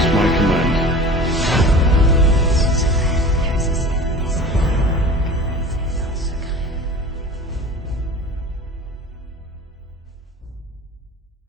is my command.